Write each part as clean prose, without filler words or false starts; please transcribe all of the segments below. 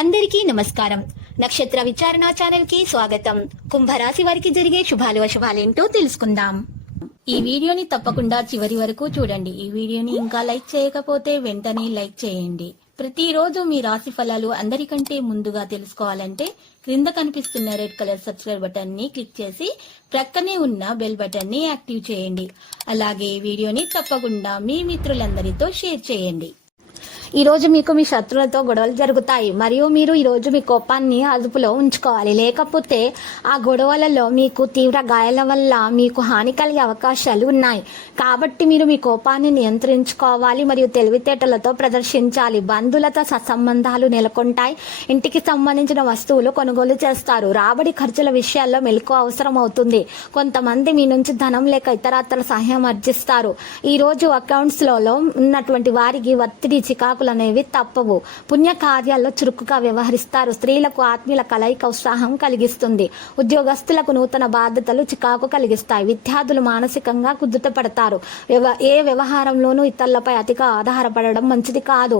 అందరికీ నమస్కారం. నక్షత్ర విచారణ ఛానల్ కి స్వాగతం. కుంభరాశి వారికి జరిగే శుభాలు అశుభాలేంటో తెలుసుకుందాం. ఈ వీడియోని తప్పకుండా చివరి వరకు చూడండి. ఈ వీడియోని ఇంకా లైక్ చేయకపోతే వెంటనే లైక్ చేయండి. ప్రతిరోజు మీ రాశి ఫలాలు అందరికంటే ముందుగా తెలుసుకోవాలంటే క్రింద కనిపిస్తున్న రెడ్ కలర్ సబ్స్క్రైబ్ బటన్ ని క్లిక్ చేసి ప్రక్కనే ఉన్న బెల్ బటన్ ని యాక్టివ్ చేయండి. అలాగే ఈ వీడియోని తప్పకుండా మీ మిత్రులందరితో షేర్ చేయండి. ఈ రోజు మీకు మీ శత్రువులతో గొడవలు జరుగుతాయి మరియు మీరు ఈ రోజు మీ కోపాన్ని అదుపులో ఉంచుకోవాలి. లేకపోతే ఆ గొడవలలో మీకు తీవ్ర గాయాల వల్ల మీకు హాని కలిగే అవకాశాలు ఉన్నాయి. కాబట్టి మీరు మీ కోపాన్ని నియంత్రించుకోవాలి మరియు తెలివితేటలతో ప్రదర్శించాలి. బంధువులతో సత్సంబంధాలు నెలకొంటాయి. ఇంటికి సంబంధించిన వస్తువులు కొనుగోలు చేస్తారు. రాబడి ఖర్చుల విషయాల్లో మెలకువ అవసరం అవుతుంది. కొంతమంది మీ నుంచి ధనం లేక ఇతరత్ర సహాయం అర్జిస్తారు. ఈ రోజు అకౌంట్స్ లలో ఉన్నటువంటి వారికి ఒత్తిడి చికాకులు అనేవి తప్పవు. పుణ్య కార్యాల్లో చురుకుగా వ్యవహరిస్తారు. స్త్రీలకు ఆత్మీయుల కలయిక ఉత్సాహం కలిగిస్తుంది. ఉద్యోగస్తులకు నూతన బాధ్యతలు చికాకు కలిగిస్తాయి. విద్యార్థులు మానసికంగా కుదుటపడతారు. ఏ వ్యవహారంలోనూ ఇతరులపై అతిగా ఆధారపడడం మంచిది కాదు.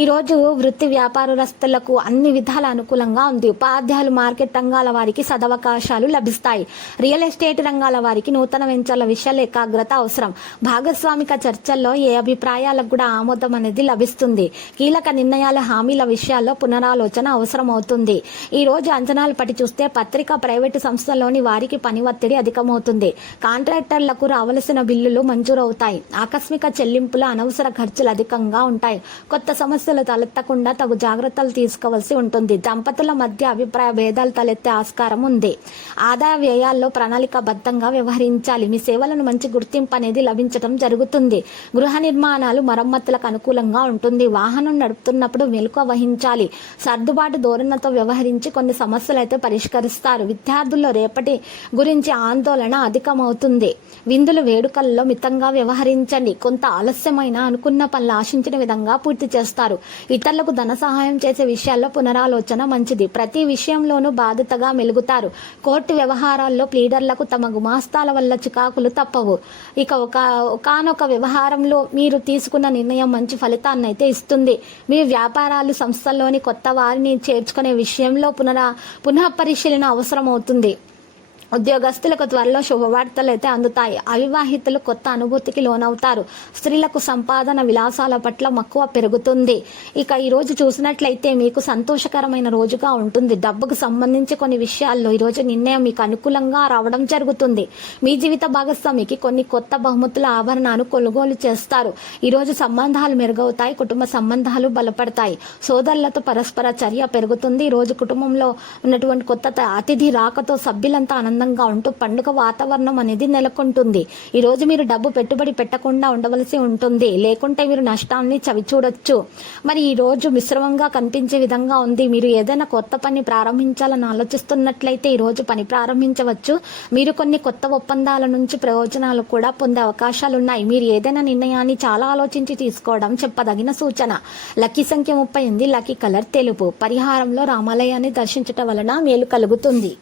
ఈ రోజు వృత్తి వ్యాపారస్తులకు అన్ని విధాల అనుకూలంగా ఉంది. ఉపాధ్యాయులు, మార్కెట్ రంగాల వారికి సదవకాశాలు లభిస్తాయి. రియల్ ఎస్టేట్ రంగాల వారికి నూతన వెంచర్ల విషయాలు ఏకాగ్రత అవసరం. భాగస్వామిక చర్చల్లో ఏ అభిప్రాయాలకు కూడా ఆమోదం అనేది లభిస్తుంది. కీలక నిర్ణయాల, హామీల విషయాల్లో పునరాలోచన అవసరం అవుతుంది. ఈ రోజు అంచనాలు పట్టి చూస్తే పత్రికా, ప్రైవేటు సంస్థల్లోని వారికి పని ఒత్తిడి అధికమవుతుంది. కాంట్రాక్టర్లకు రావలసిన బిల్లులు మంజూరవుతాయి. ఆకస్మిక చెల్లింపుల అనవసర ఖర్చులు అధికంగా ఉంటాయి. కొత్త సమస్యలు తలెత్తకుండా తగు జాగ్రత్తలు తీసుకోవాల్సి ఉంటుంది. దంపతుల మధ్య అభిప్రాయ భేదాలు తలెత్తే ఆస్కారం ఉంది. ఆదాయ వ్యయాల్లో ప్రణాళికాబద్ధంగా వ్యవహరించాలి. మీ సేవలను మంచి గుర్తింపు అనేది లభించడం జరుగుతుంది. గృహ నిర్మాణాలు, మరమ్మతులకు అనుకూలంగా ఉంటుంది. వాహనం నడుపుతున్నప్పుడు మెలకువ వహించాలి. సర్దుబాటు ధోరణితో వ్యవహరించి కొన్ని సమస్యలు అయితే పరిష్కరిస్తారు. విద్యార్థుల్లో రేపటి గురించి ఆందోళన అధికమవుతుంది. విందులు, వేడుకల్లో మితంగా వ్యవహరించండి. కొంత ఆలస్యమైన అనుకున్న పనులు ఆశించిన విధంగా పూర్తి చేస్తారు. ఇతరులకు ధన సహాయం చేసే విషయాల్లో పునరాలోచన మంచిది. ప్రతి విషయంలోనూ బాధ్యతగా మెలుగుతారు. కోర్టు వ్యవహారాల్లో ప్లీడర్లకు తమ గుమాస్తాల వల్ల చికాకులు తప్పవు. ఇక ఒకానొక వ్యవహారంలో మీరు తీసుకున్న నిర్ణయం మంచి ఫలితాన్ని అయితే ఇస్తుంది. మీ వ్యాపారాలు, సంస్థల్లోని కొత్త వారిని చేర్చుకునే విషయంలో పునః పరిశీలన అవసరం అవుతుంది. ఉద్యోగస్తులకు త్వరలో శుభవార్తలు అయితే అందుతాయి. అవివాహితులు కొత్త అనుభూతికి లోనవుతారు. స్త్రీలకు సంపాదన, విలాసాల పట్ల మక్కువ పెరుగుతుంది. ఇక ఈ రోజు చూసినట్లయితే మీకు సంతోషకరమైన రోజుగా ఉంటుంది. డబ్బుకు సంబంధించి కొన్ని విషయాల్లో ఈ రోజు నిర్ణయం మీకు అనుకూలంగా రావడం జరుగుతుంది. మీ జీవిత భాగస్వామికి కొన్ని కొత్త బహుమతుల ఆభరణాలు కొనుగోలు చేస్తారు. ఈ రోజు సంబంధాలు మెరుగవుతాయి. కుటుంబ సంబంధాలు బలపడతాయి. సోదరులతో పరస్పర చర్య పెరుగుతుంది. ఈ రోజు కుటుంబంలో ఉన్నటువంటి కొత్త అతిథి రాకతో సభ్యులంతా ఆనందంగా ఉంటూ పండుగ వాతావరణం అనేది నెలకొంటుంది. ఈ రోజు మీరు డబ్బు పెట్టుబడి పెట్టకుండా ఉండవలసి ఉంటుంది. లేకుంటే మీరు నష్టాన్ని చవి చూడొచ్చు. మరి ఈ రోజు మిశ్రమంగా కనిపించే విధంగా ఉంది. మీరు ఏదైనా కొత్త పని ప్రారంభించాలని ఆలోచిస్తున్నట్లయితే ఈ రోజు పని ప్రారంభించవచ్చు. మీరు కొన్ని కొత్త ఒప్పందాల నుంచి ప్రయోజనాలు కూడా పొందే అవకాశాలున్నాయి. మీరు ఏదైనా నిర్ణయాన్ని చాలా ఆలోచించి తీసుకోవడం చెప్పదగిన సూచన. లక్కీ సంఖ్య 38, లక్కీ కలర్ తెలుపు. పరిహారంలో రామాలయాన్ని దర్శించటం వలన మేలు కలుగుతుంది.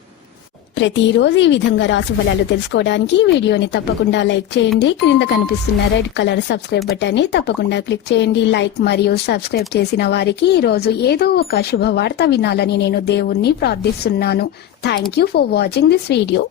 ప్రతిరోజు ఈ విధంగా రాశి ఫలాలు తెలుసుకోవడానికి వీడియోని తప్పకుండా లైక్ చేయండి. క్రింద కనిపిస్తున్న రెడ్ కలర్ సబ్స్క్రైబ్ బటన్ ని తప్పకుండా క్లిక్ చేయండి. లైక్ మరియు సబ్స్క్రైబ్ చేసిన వారికి ఈ రోజు ఏదో ఒక శుభవార్త వినాలని నేను దేవుణ్ణి ప్రార్థిస్తున్నాను. Thank you for watching this video.